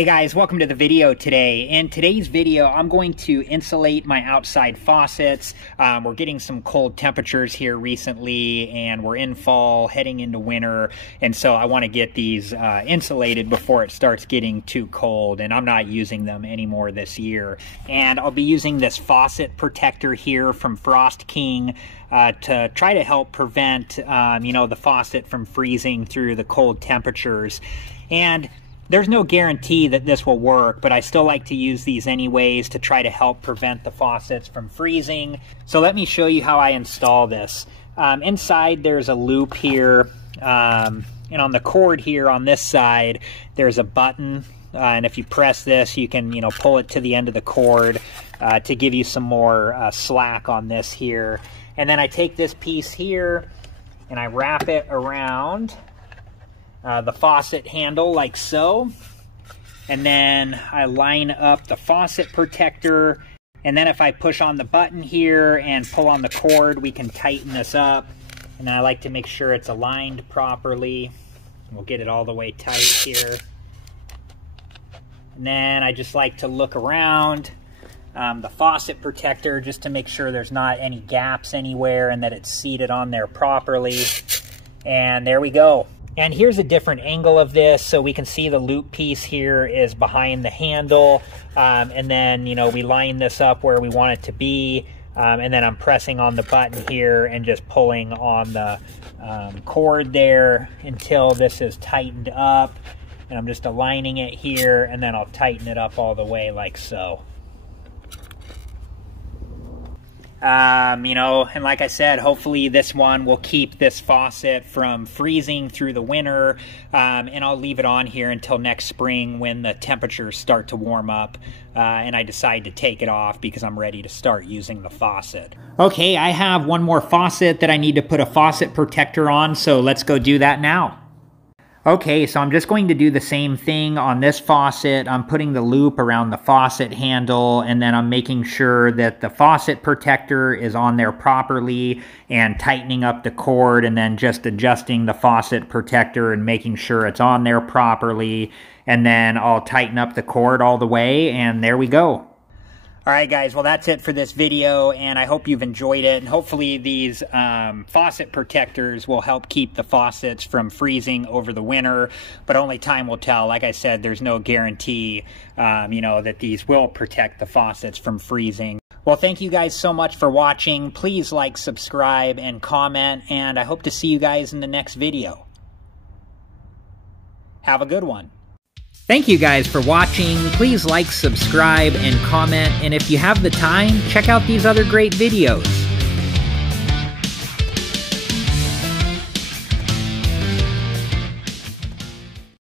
Hey guys, welcome to the video today. In today's video, I'm going to insulate my outside faucets. We're getting some cold temperatures here recently, and we're in fall, heading into winter, and so I want to get these insulated before it starts getting too cold, and I'm not using them anymore this year. And I'll be using this faucet protector here from First King to try to help prevent, the faucet from freezing through the cold temperatures. And there's no guarantee that this will work, but I still like to use these anyways to try to help prevent the faucets from freezing. So let me show you how I install this. Inside there's a loop here, and on the cord here on this side there's a button, and if you press this you can pull it to the end of the cord to give you some more slack on this here. And then I take this piece here and I wrap it around the faucet handle like so, and then I line up the faucet protector, and then if I push on the button here and pull on the cord, we can tighten this up. And then I like to make sure it's aligned properly. We'll get it all the way tight here. And then I just like to look around the faucet protector just to make sure there's not any gaps anywhere and that it's seated on there properly. And there we go. And here's a different angle of this, so we can see the loop piece here is behind the handle, and then we line this up where we want it to be, and then I'm pressing on the button here and just pulling on the cord there until this is tightened up, and I'm just aligning it here, and then I'll tighten it up all the way like so. And like I said, hopefully this one will keep this faucet from freezing through the winter, and I'll leave it on here until next spring when the temperatures start to warm up, and I decide to take it off because I'm ready to start using the faucet. Okay, I have one more faucet that I need to put a faucet protector on, so let's go do that now. Okay, so I'm just going to do the same thing on this faucet. I'm putting the loop around the faucet handle, and then I'm making sure that the faucet protector is on there properly and tightening up the cord, and then just adjusting the faucet protector and making sure it's on there properly. And then I'll tighten up the cord all the way, and there we go. Alright guys, well that's it for this video, and I hope you've enjoyed it, and hopefully these faucet protectors will help keep the faucets from freezing over the winter, but only time will tell. Like I said, there's no guarantee that these will protect the faucets from freezing. Well, thank you guys so much for watching. Please like, subscribe, and comment, and I hope to see you guys in the next video. Have a good one. Thank you guys for watching. Please like, subscribe, and comment, and if you have the time, check out these other great videos.